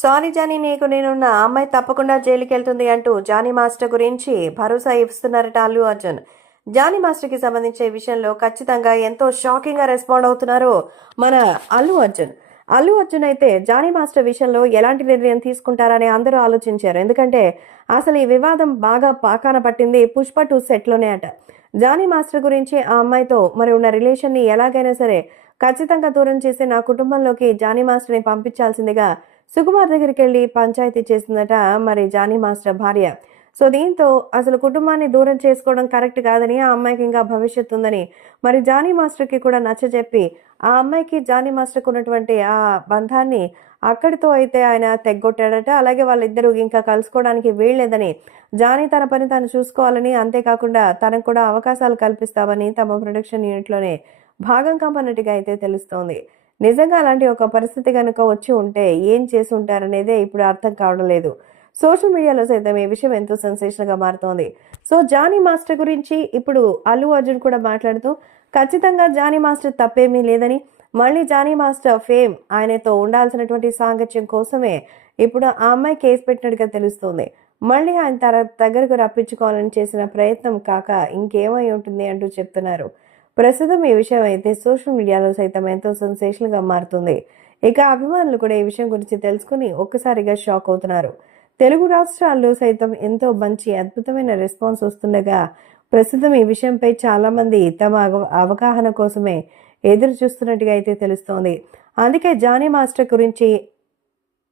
Sorry Johnny నీకు నేనున్న అమ్మాయి తప్పకుండా జైలుకి వెళ్తుంది అంటూ జానీ మాస్టర్ గురించి భరోసా ఇస్తున్నారట అల్లు అర్జున్. జానీ మాస్టర్కి సంబంధించే విషయంలో ఖచ్చితంగా ఎంతో షాకింగ్గా రెస్పాండ్ అవుతున్నారు మన అల్లు అర్జున్. అల్లు అర్జున్ అయితే జానీ మాస్టర్ విషయంలో ఎలాంటి నిర్ణయం తీసుకుంటారని అందరూ ఆలోచించారు. ఎందుకంటే అసలు ఈ వివాదం బాగా పాకాన పట్టింది పుష్ప టూ సెట్లోనే అట. జానీ మాస్టర్ గురించి ఆ అమ్మాయితో మరి ఉన్న రిలేషన్ని ఎలాగైనా సరే ఖచ్చితంగా దూరం చేసి నా కుటుంబంలోకి జానీ మాస్టర్ని పంపించాల్సిందిగా సుకుమార్ దగ్గరికి వెళ్ళి పంచాయతీ చేసిందట మరి జానీ మాస్టర్ భార్య. సో దీంతో అసలు కుటుంబాన్ని దూరం చేసుకోవడం కరెక్ట్ కాదని ఆ అమ్మాయికి ఇంకా భవిష్యత్తు ఉందని మరి జానీ మాస్టర్కి కూడా నచ్చజెప్పి ఆ అమ్మాయికి జానీ మాస్టర్కి ఉన్నటువంటి ఆ బంధాన్ని అక్కడితో అయితే ఆయన తెగ్గొట్టాడట. అలాగే వాళ్ళిద్దరూ ఇంకా కలుసుకోవడానికి వీల్లేదని జానీ తన పని తను చూసుకోవాలని అంతేకాకుండా తనకు కూడా అవకాశాలు కల్పిస్తామని తమ ప్రొడక్షన్ యూనిట్లోనే భాగం కామన్నట్టుగా అయితే తెలుస్తోంది. నిజంగా అలాంటి ఒక పరిస్థితి కనుక వచ్చి ఉంటే ఏం చేసి ఉంటారనేదే ఇప్పుడు అర్థం కావడం లేదు. సోషల్ మీడియాలో సైతం ఈ విషయం ఎంతో సెన్సేషన్గా మారుతోంది. సో జానీ మాస్టర్ గురించి ఇప్పుడు అల్లు అర్జున్ కూడా మాట్లాడుతూ ఖచ్చితంగా జానీ మాస్టర్ తప్పేమీ లేదని మళ్ళీ జానీ మాస్టర్ ఫేమ్ ఆయనతో ఉండాల్సినటువంటి సాంగత్యం కోసమే ఇప్పుడు ఆ అమ్మాయి కేసు పెట్టినట్టుగా తెలుస్తోంది. మళ్ళీ ఆయన తన దగ్గరకు రప్పించుకోవాలని చేసిన ప్రయత్నం కాక ఇంకేమై ఉంటుంది అంటూ చెప్తున్నారు. ప్రస్తుతం ఈ విషయం అయితే సోషల్ మీడియాలో సైతం ఎంతో సెన్సేషన్గా మారుతుంది. ఇక అభిమానులు కూడా ఈ విషయం గురించి తెలుసుకుని ఒక్కసారిగా షాక్ అవుతున్నారు. తెలుగు రాష్ట్రాల్లో సైతం ఎంతో మంచి అద్భుతమైన రెస్పాన్స్ వస్తుండగా ప్రస్తుతం ఈ విషయంపై చాలామంది తమ అవ- అవగాహన కోసమే ఎదురు చూస్తున్నట్టుగా అయితే తెలుస్తోంది. అందుకే జానీ మాస్టర్ గురించి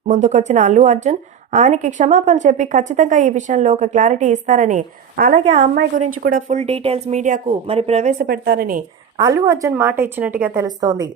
ముందుకొచ్చిన అల్లు అర్జున్ ఆయనకి క్షమాపణ చెప్పి ఖచ్చితంగా ఈ విషయంలో ఒక క్లారిటీ ఇస్తారని అలాగే ఆ అమ్మాయి గురించి కూడా ఫుల్ డీటెయిల్స్ మీడియాకు మరి ప్రవేశపెడతారని అల్లు అర్జున్ మాట ఇచ్చినట్టుగా తెలుస్తోంది.